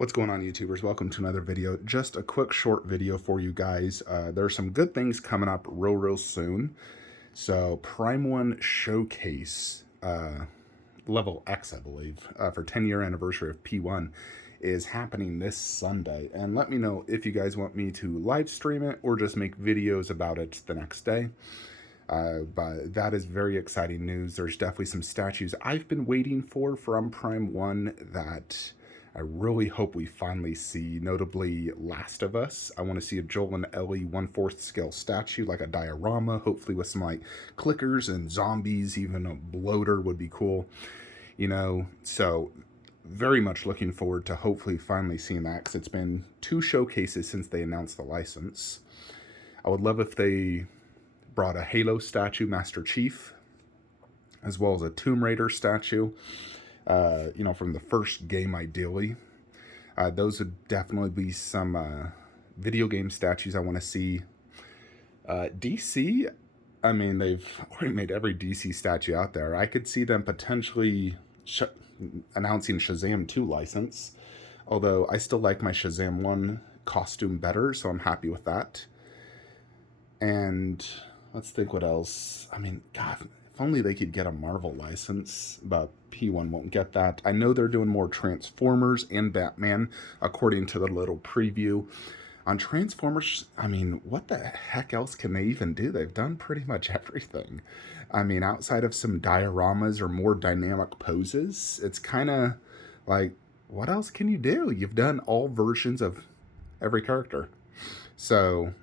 What's going on, YouTubers? Welcome to another video. Just a quick short video for you guys. There are some good things coming up real soon. So Prime 1 Showcase Level X, I believe, for 10-year anniversary of P1 is happening this Sunday. And let me know if you guys want me to live stream it or just make videos about it the next day. But that is very exciting news. There's definitely some statues I've been waiting for from Prime 1 that I really hope we finally see, notably Last of Us. I want to see a Joel and Ellie 1/4 scale statue, like a diorama, hopefully with some like clickers and zombies. Even a bloater would be cool, you know. So very much looking forward to hopefully finally seeing that, because it's been 2 showcases since they announced the license. I would love if they brought a Halo statue, Master Chief, as well as a Tomb Raider statue. You know, from the first game, ideally. Those would definitely be some video game statues I want to see. DC, I mean, they've already made every DC statue out there. I could see them potentially announcing Shazam 2 license, although I still like my Shazam 1 costume better, so I'm happy with that. And let's think what else. I mean, God, if only they could get a Marvel license, but P1 won't get that. I know they're doing more Transformers and Batman, according to the little preview. On Transformers, I mean, what the heck else can they even do? They've done pretty much everything. I mean, outside of some dioramas or more dynamic poses, it's kind of like, what else can you do? You've done all versions of every character. So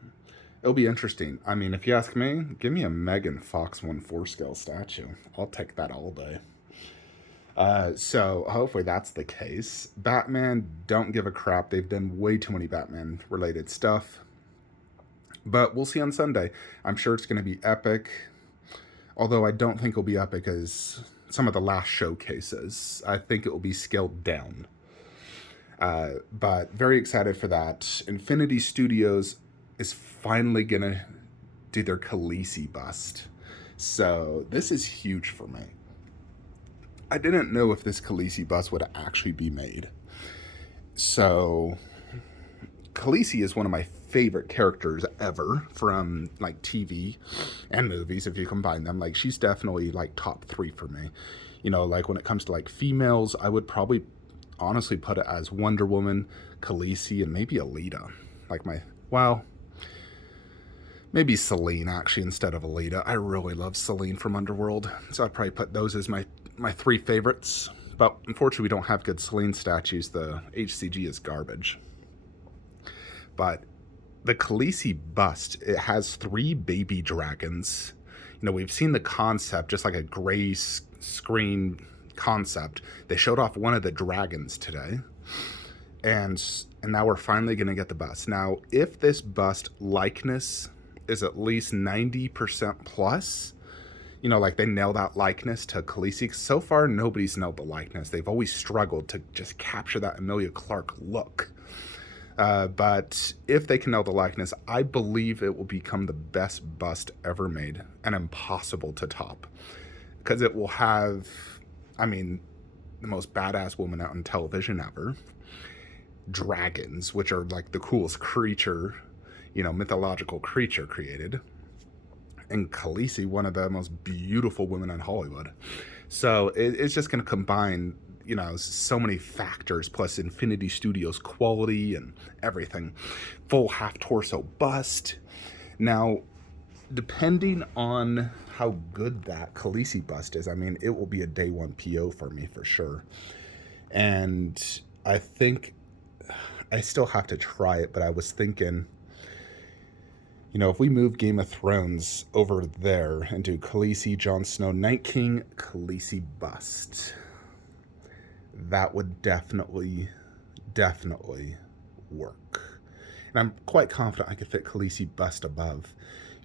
it'll be interesting. I mean, if you ask me, give me a Megan Fox 1/4 scale statue. I'll take that all day. So hopefully that's the case. Batman, don't give a crap. They've done way too many Batman related stuff. But we'll see on Sunday. I'm sure it's going to be epic. Although I don't think it'll be epic as some of the last showcases. I think it will be scaled down. But very excited for that. Infinity Studios is finally going to do their Khaleesi bust. So this is huge for me. I didn't know if this Khaleesi bust would actually be made. So Khaleesi is one of my favorite characters ever from like TV and movies, if you combine them. Like, she's definitely like top 3 for me. You know, like when it comes to like females, I would probably honestly put it as Wonder Woman, Khaleesi, and maybe Alita. Like maybe Selene, actually, instead of Alita. I really love Selene from Underworld, so I'd probably put those as my 3 favorites. But unfortunately, we don't have good Selene statues. The HCG is garbage. But the Khaleesi bust, it has 3 baby dragons. You know, we've seen the concept, just like a gray screen concept. They showed off one of the dragons today. And now we're finally going to get the bust. Now, if this bust likeness is at least 90% plus, you know, like they nail that likeness to Khaleesi. So far, nobody's nailed the likeness. They've always struggled to just capture that Emilia Clarke look. But if they can nail the likeness, I believe it will become the best bust ever made and impossible to top. Because it will have, I mean, the most badass woman out on television ever. Dragons, which are like the coolest creature, you know, mythological creature created. And Khaleesi, one of the most beautiful women in Hollywood. So it's just going to combine, you know, so many factors, plus Infinity Studios quality and everything. Full half torso bust. Now, depending on how good that Khaleesi bust is, I mean, it will be a day 1 PO for me for sure. And I think I still have to try it, but I was thinking, you know, if we move Game of Thrones over there and do Khaleesi, Jon Snow, Night King, Khaleesi bust, that would definitely work. And I'm quite confident I could fit Khaleesi bust above.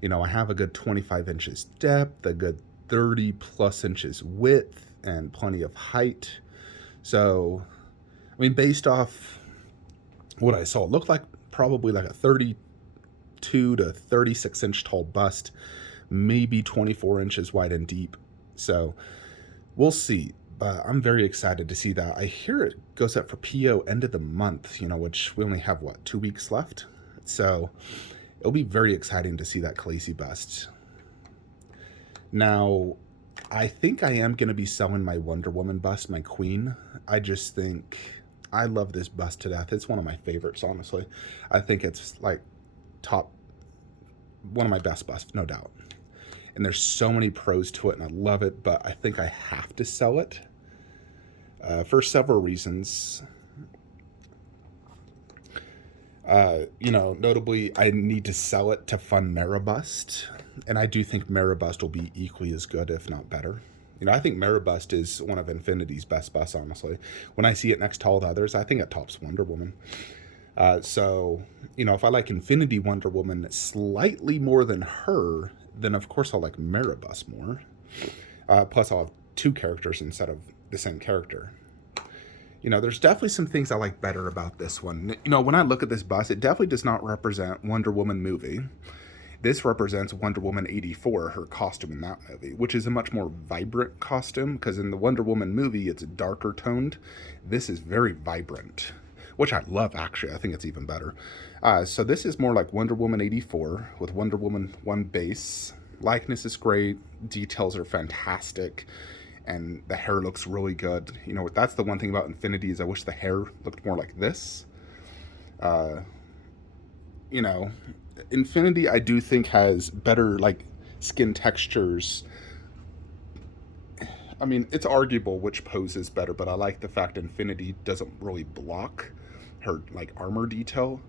You know, I have a good 25 inches depth, a good 30 plus inches width, and plenty of height. So, I mean, based off what I saw, it looked like probably like a 32 to 36 inch tall bust, maybe 24 inches wide and deep. So we'll see. I'm very excited to see that. I hear it goes up for PO end of the month, which we only have, what, 2 weeks left? So it'll be very exciting to see that Khaleesi bust. Now, I think I am going to be selling my Wonder Woman bust, my queen. I just think I love this bust to death. It's one of my favorites, honestly. I think it's like one of my best busts, no doubt. And there's so many pros to it, and I love it, but I think I have to sell it for several reasons. Notably, I need to sell it to fund Maribust, and I do think Maribust will be equally as good, if not better. I think Maribust is one of Infinity's best busts, honestly. When I see it next to all the others, I think it tops Wonder Woman. So, if I like Infinity Wonder Woman slightly more than her, then of course I'll like Maribust more. Plus I'll have 2 characters instead of the same character. There's definitely some things I like better about this one. When I look at this bust, it definitely does not represent Wonder Woman movie. This represents Wonder Woman 84, her costume in that movie, which is a much more vibrant costume, because in the Wonder Woman movie, it's darker toned. This is very vibrant, which I love, actually. I think it's even better. So this is more like Wonder Woman 84 with Wonder Woman 1 base. Likeness is great. Details are fantastic. And the hair looks really good. That's the one thing about Infinity is I wish the hair looked more like this. Infinity I do think has better skin textures. I mean, it's arguable which pose is better, but I like the fact Infinity doesn't really block her armor detail.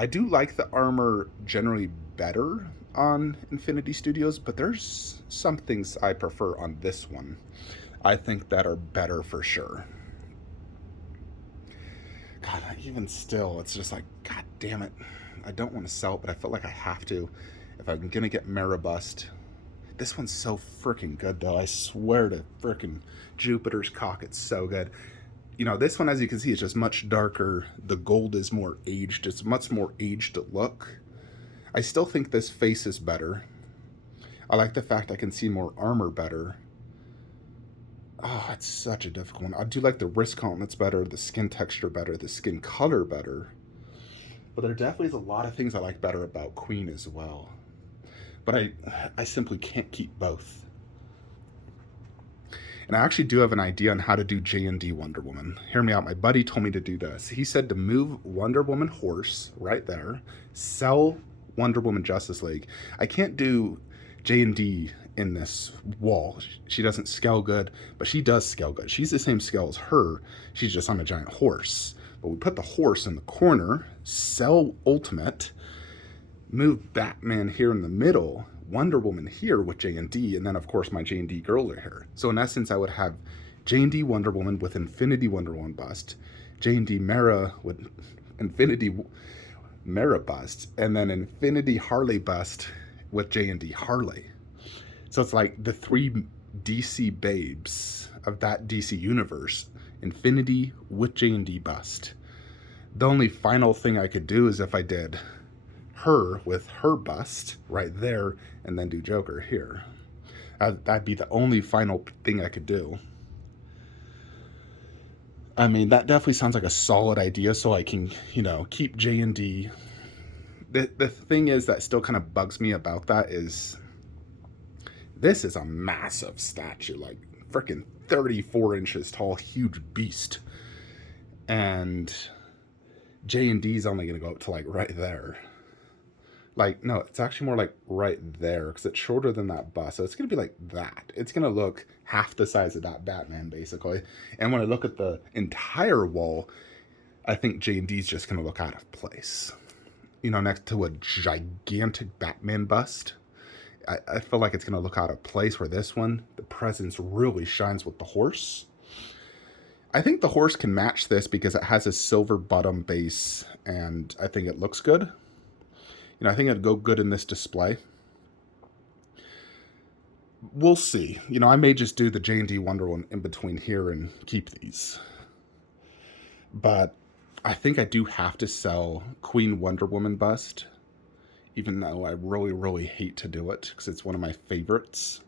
I do like the armor generally better on Infinity Studios, but there's some things I prefer on this one. I think that are better for sure. God, even still, it's just like, God damn it. I don't want to sell it, but I feel like I have to if I'm gonna get Maribust. This one's so freaking good, though. I swear to freaking Jupiter's cock, it's so good. This one, as you can see, is just much darker. The gold is more aged. It's much more aged look. I still think this face is better. I like the fact I can see more armor better. Oh, it's such a difficult one. I do like the wrist gauntlets better, the skin texture better, the skin color better. But there definitely is a lot of things I like better about Queen as well. But I simply can't keep both. And I actually do have an idea on how to do J&D Wonder Woman. Hear me out. My buddy told me to do this. He said to move Wonder Woman horse right there, sell Wonder Woman Justice League. I can't do J&D in this wall. She doesn't scale good, but she does scale good. She's the same scale as her. She's just on a giant horse. But we put the horse in the corner, sell Ultimate, move Batman here in the middle, Wonder Woman here with J&D, and then of course my J&D girls are here. So in essence, I would have J&D Wonder Woman with Infinity Wonder Woman bust, J&D Mara with Infinity Mara bust, and then Infinity Harley bust with J&D Harley. So it's like the 3 DC babes of that DC universe, Infinity with J&D bust. The only final thing I could do is if I did her with her bust right there and then do Joker here. That'd be the only final thing I could do. I mean, that definitely sounds like a solid idea, so I can, keep J&D. The thing is that still kind of bugs me about that is this is a massive statue, like freaking 34 inches tall, huge beast. And J&D is only going to go up to right there. No, it's actually more right there because it's shorter than that bust. So it's going to be like that. It's going to look half the size of that Batman, basically. And when I look at the entire wall, I think J&D is just going to look out of place. Next to a gigantic Batman bust. I feel like it's going to look out of place where this one, the presence really shines with the horse. I think the horse can match this because it has a silver bottom base, and I think it looks good. I think it'd go good in this display. We'll see. I may just do the J&D Wonder Woman in between here and keep these. But I think I do have to sell Queen Wonder Woman bust, even though I really, really hate to do it because it's one of my favorites,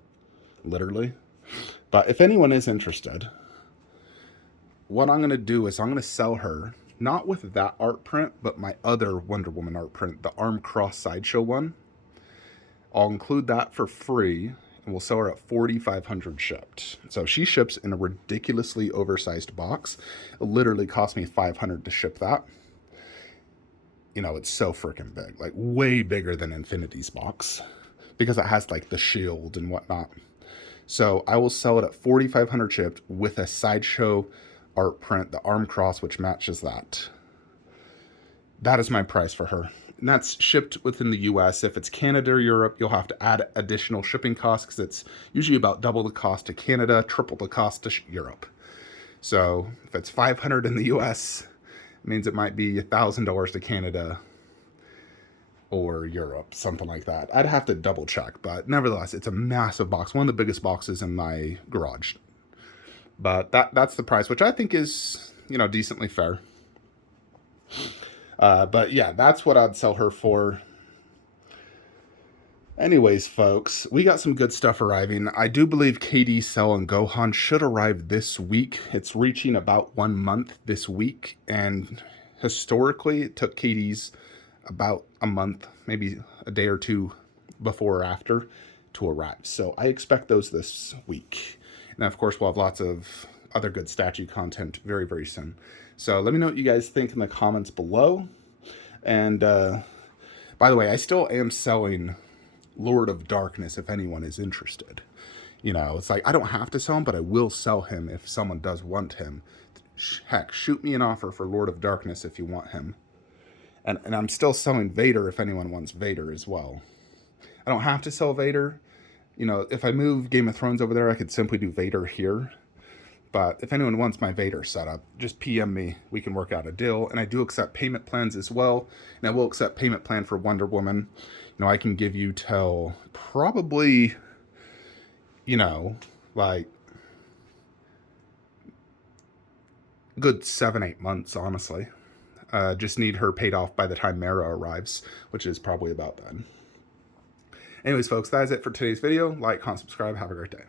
literally. But if anyone is interested, what I'm going to do is I'm going to sell her, not with that art print, but my other Wonder Woman art print, the arm cross sideshow one. I'll include that for free, and we'll sell her at 4,500 shipped. So she ships in a ridiculously oversized box. It literally cost me 500 to ship that. You know, it's so freaking big, like way bigger than Infinity's box, because it has like the shield and whatnot. So I will sell it at 4,500 shipped with a sideshow art print, the arm cross, which matches that. That is my price for her. And that's shipped within the US. If it's Canada or Europe, you'll have to add additional shipping costs because it's usually about double the cost to Canada, triple the cost to Europe. So if it's 500 in the US, it means it might be $1,000 to Canada or Europe, something like that. I'd have to double check, but nevertheless, it's a massive box, one of the biggest boxes in my garage. But that's the price, which I think is, you know, decently fair. But yeah, that's what I'd sell her for. Anyways, folks, we got some good stuff arriving. I do believe KD, Cell, and Gohan should arrive this week. It's reaching about 1 month this week, and historically, it took KD's about a month, maybe a day or two before or after to arrive. So I expect those this week. And of course, we'll have lots of other good statue content very, very soon. So let me know what you guys think in the comments below. And by the way, I still am selling Lord of Darkness if anyone is interested. You know, it's like I don't have to sell him, but I will sell him if someone does want him. Heck, shoot me an offer for Lord of Darkness if you want him. And I'm still selling Vader if anyone wants Vader as well. I don't have to sell Vader. You know, if I move Game of Thrones over there, I could simply do Vader here. But if anyone wants my Vader setup, just PM me. We can work out a deal. And I do accept payment plans as well. And I will accept payment plan for Wonder Woman. You know, I can give you till probably, you know, like good 7-8 months, honestly. Just need her paid off by the time Mara arrives, which is probably about then. Anyways, folks, that is it for today's video. Like, comment, subscribe. Have a great day.